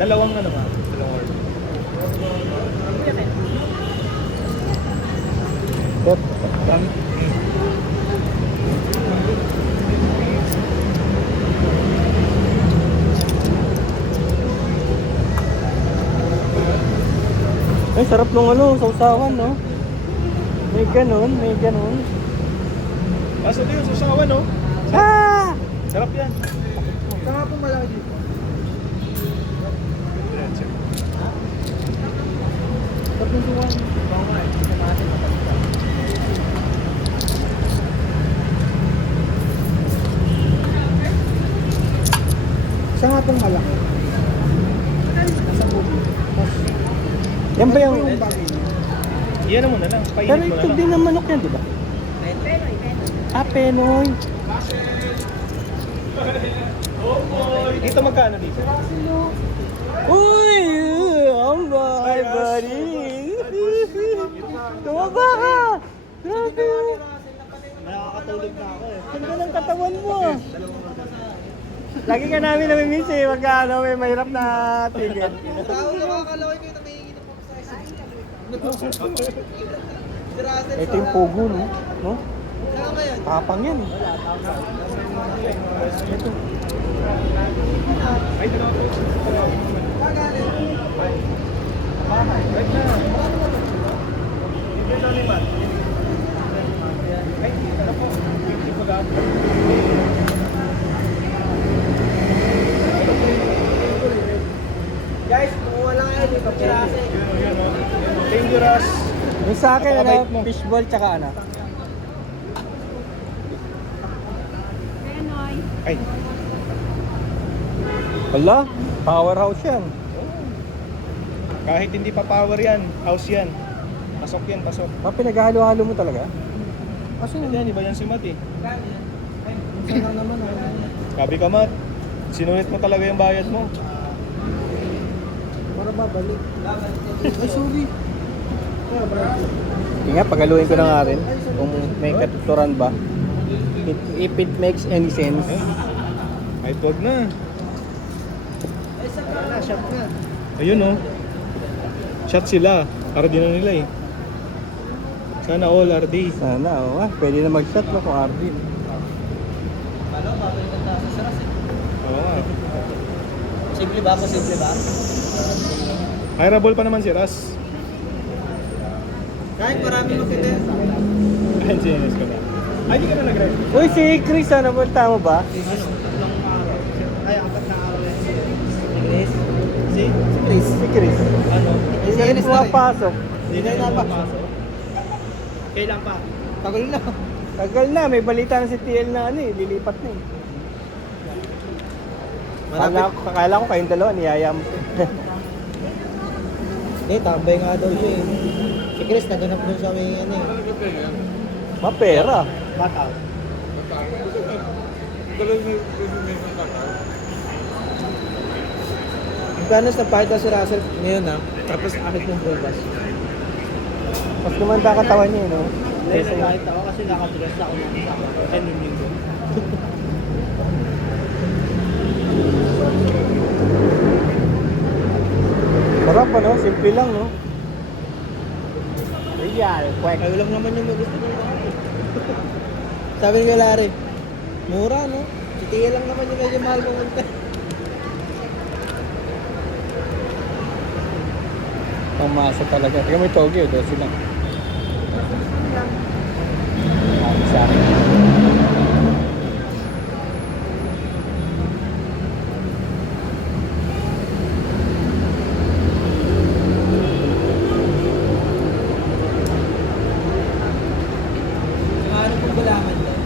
Dalawang ano ba? Dalawang order. Tot. Ay, sarap nung ano, sausawan, no? May ganun, may ganun. Kaso din yung susawan, no? Ah! Sarap yan. Saka po malaki dito. Sarap ng suwan. Isa nga pong malaki. Nasa bubi. Yan ba yung... Iyan mo na lang. Pero Painit mo na ito lang. din ang manok yan, di ba? Ah, Penoy. Dito magkano dito? Uy! Ang bahay, buddy! Tumaba ka! Grabe! Nakakatulog na ako eh. Ganda ng katawan mo! Lagi ka namin namimiss eh, pagka ano, may mahirap na tigil. Tao nakakalaway kayo na may inginip ako sa isa. Si Russell. Ito yung pogo, no? No? Saan ba yan? Tapang yan eh. Ito. Ay, dalawa po. Right na. Libre na liman. Ay, ano po? 50 po lang. Guys, kung wala kayo, di ba pirasa eh. Yan, oh. Dangerous. Yung sa akin, Napakabait mo. ano, fishball tsaka ano. Ay, Wala, powerhouse yan. kahit hindi pa power yan, house yan. Pasok yan, pasok. Mga pinaghalo-halo mo talaga? Kasi yan, iba yan si Matt eh. Sana naman ako. Sabi ka Matt, sinulit mo talaga yung bayad mo. Para babalik. Ay, sorry. Hindi nga, pagaluin ko na nga rin kung may katuturan ba. If it makes any sense. Ay, wag na. Ay, saka na, shot nga. Ayun oh. Shot sila. Para din na nila eh. Sana all RD. Sana, pwede na mag-shot no kung Arvin. Ano, babalik ang taas sa Russell. Oo nga. Posible ba? Posible ba? Hireable pa naman si Ras. Kahit marami makita yan. Ayun, sinis ko na. Ay, di ka na nag-ride. Uy, si Chris, punta mo ba? Ano? Tatlong araw. Ay, 4 na araw yan. Si Chris? Si Chris? Si Chris. Ano? Hindi na rin pumapasok. Hindi na napapasok. Kailan pa? Tagal na. Tagal na, may balita na si TL na ano eh, lilipat na eh. Akala ko kayong dalawa, niyaya mo. Eh, tambay nga daw siya eh. Si Chris, naganap doon sa may ano eh. Mapera. Bataw. Yung planos na pakita si Russell ngayon ha, tapos akit ng bulbas. Mas lumanda katawan niya eh, no? Hindi, nakakita ako kasi nakadress ako ng isa ko. Ay, nung linggo. Sarap ano, simple lang no? Real, kwek. Ayaw lang naman yung gusto ng Sabi ni Larry, mura no? Si Tia lang naman yung medyo mahal kong unta. Pamasa talaga. Tingnan mo yung toge, 12 lang. Sa akin. Ano pong gulaman doon?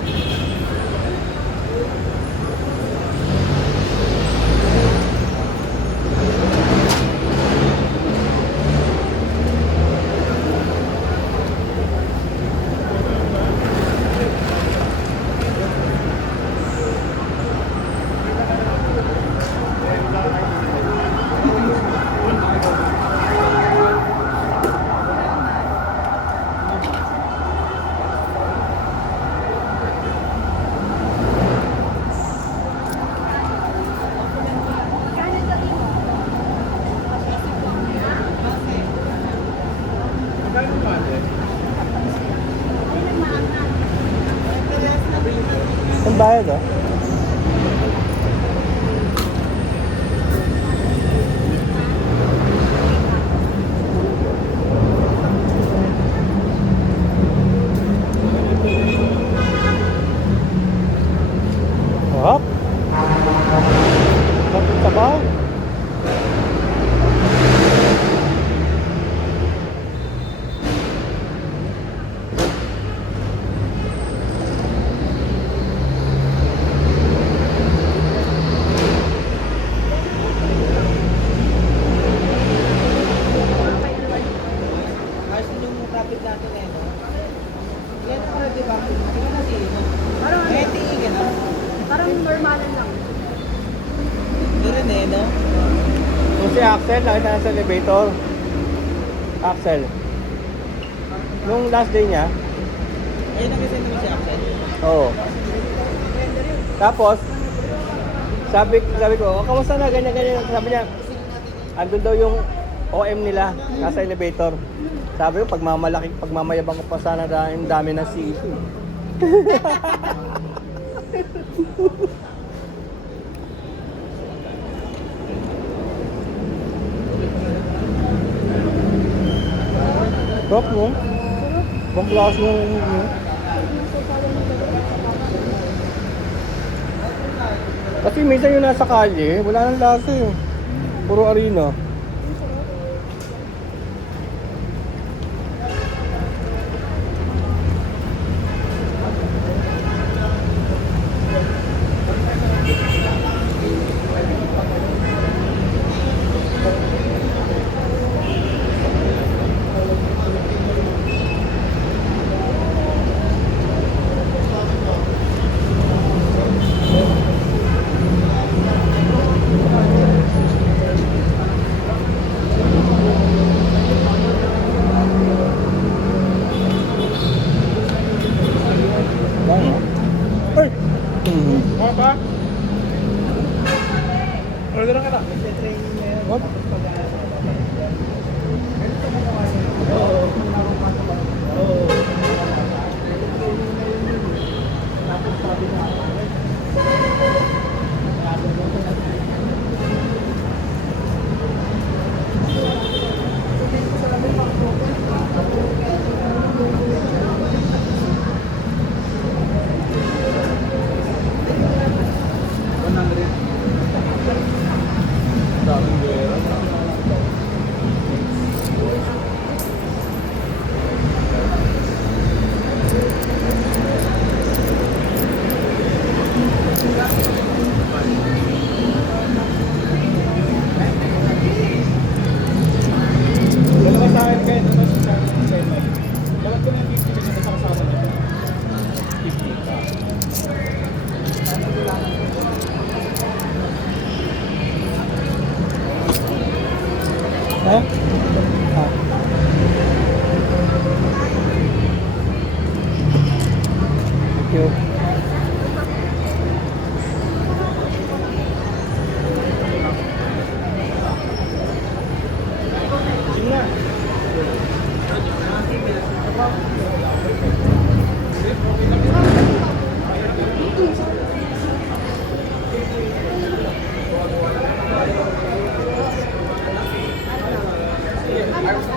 bayad oh. Hop. Bakit sabaw? Ayos yung traffic natin eh, no? Yan ako, di ba? Hindi na si parang kaya tingin, no? Parang normalan lang. Ito rin eh, no? Kung si Axel, nakita na sa elevator. Axel. Nung last day niya, Ayun ang kasi naman si Axel. oo. Tapos, sabi ko, oh, kamusta na, ganyan. Sabi niya, andun daw yung OM nila, nasa elevator. Sabi ko, pagmamayabang ko pa sana dahil yung dami ng CEO. Top mo? Bang klase mo? Kasi minsan yung nasa kalye, wala nang lasa eh. Puro arena. Ay! Mga ba? Order ka na. What? Dalawa sa akin kayo, tapos sa akin kayo. Dapat ko na yung 50 kasi nasa kasama niya. 50. Ha? Ah. Thank you. Sige na.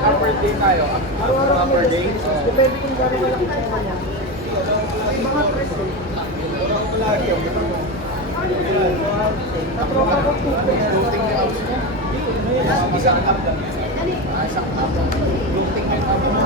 Upper day tayo. Upper day. Depende kung gano'n malaki ang kanya. Mga preso. Isang cup lang. Isang cup lang. Looting may cup mo.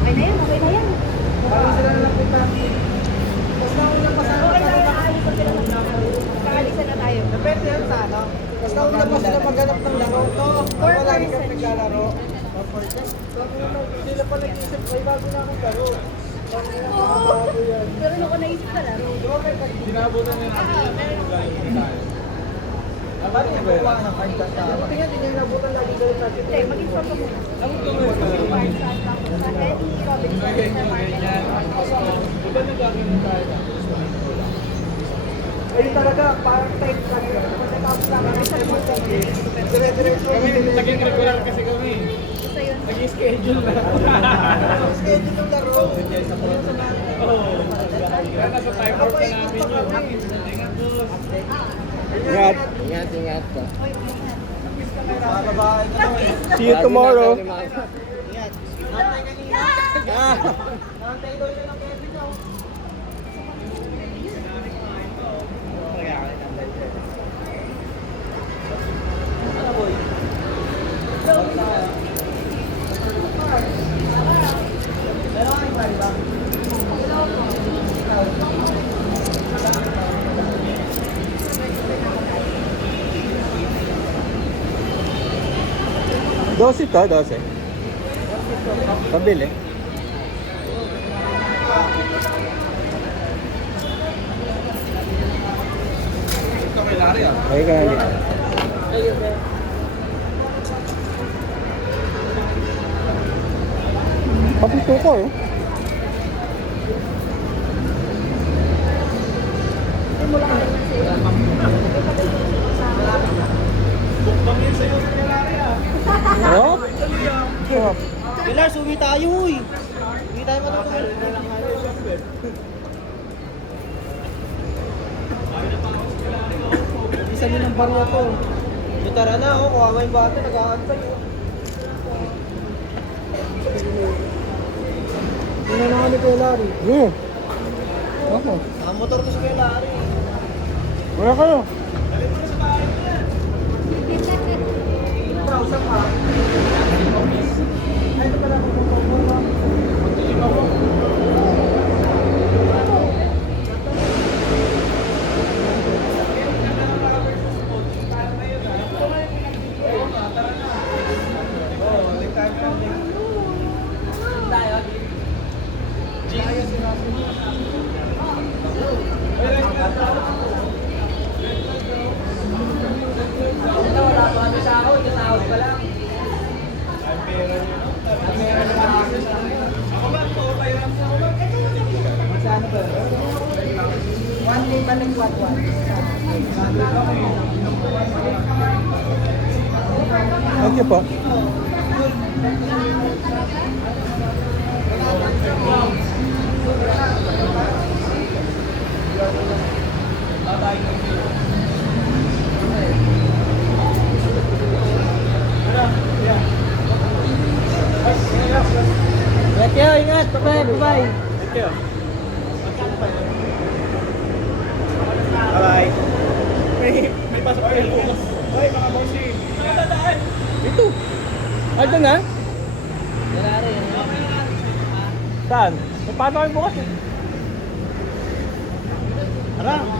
Okay na yan, okay na yan. Parang sila na nakita. Basta unang pasama Okay ka na, na. nakalisan sila ng nakalisan na tayo. Depende yan sa ano. Basta unang pa sila maghanap ng laro. To, Four ako lagi person. kami naglalaro. Sabi mo, sila pa nag-isip, ay bago na akong laro. Sabi na, bago yan. Pero nung ako naisip na laro. Di ba kayo pag ginabutan niya natin? Paano yung gawa ng card ka sa akin? Tingnan, hindi niya inabutan lagi gawin natin. Hindi, mag-install ka muna. Sa Eddie Robinson Supermarket. Ayun talaga, parang type ka. Pagkatapos lang kami sa mga dire-diretso. Naging regular kasi kami. Gusto yun. Naging schedule na. Schedule ng laro. Kaya nasa time work na namin yun. Ingat. Ingat po. Mga babae ka naman. See you tomorrow. Ingat. Nantay kanina. Nantay daw siya ng Kevin niyo. Ano boy? Pero ang iba ba? Dose to, dose. Pabili. Okay ka na dito. Papito ko eh. Oh? Sarap. Pilar, suwi tayo uy. Hindi tayo matutuloy. Isa nyo ng barya to. Yung tara na, oh, kawawa yung bata, nag-aantay. Hindi na kami kay Larry. Ako. Nakamotor ko sa kay Larry. Wala kayo. Ikaw, saan ka? Ay, ito pala ako magpapawa. Thank you po. Thank you, ingat. Bye-bye, bye-bye. Thank you. Bye-bye. May pasok kayo bukas. Bye mga bossing. Ito. Ay, ito na? Saan? May paano kayo bukas eh. Tara.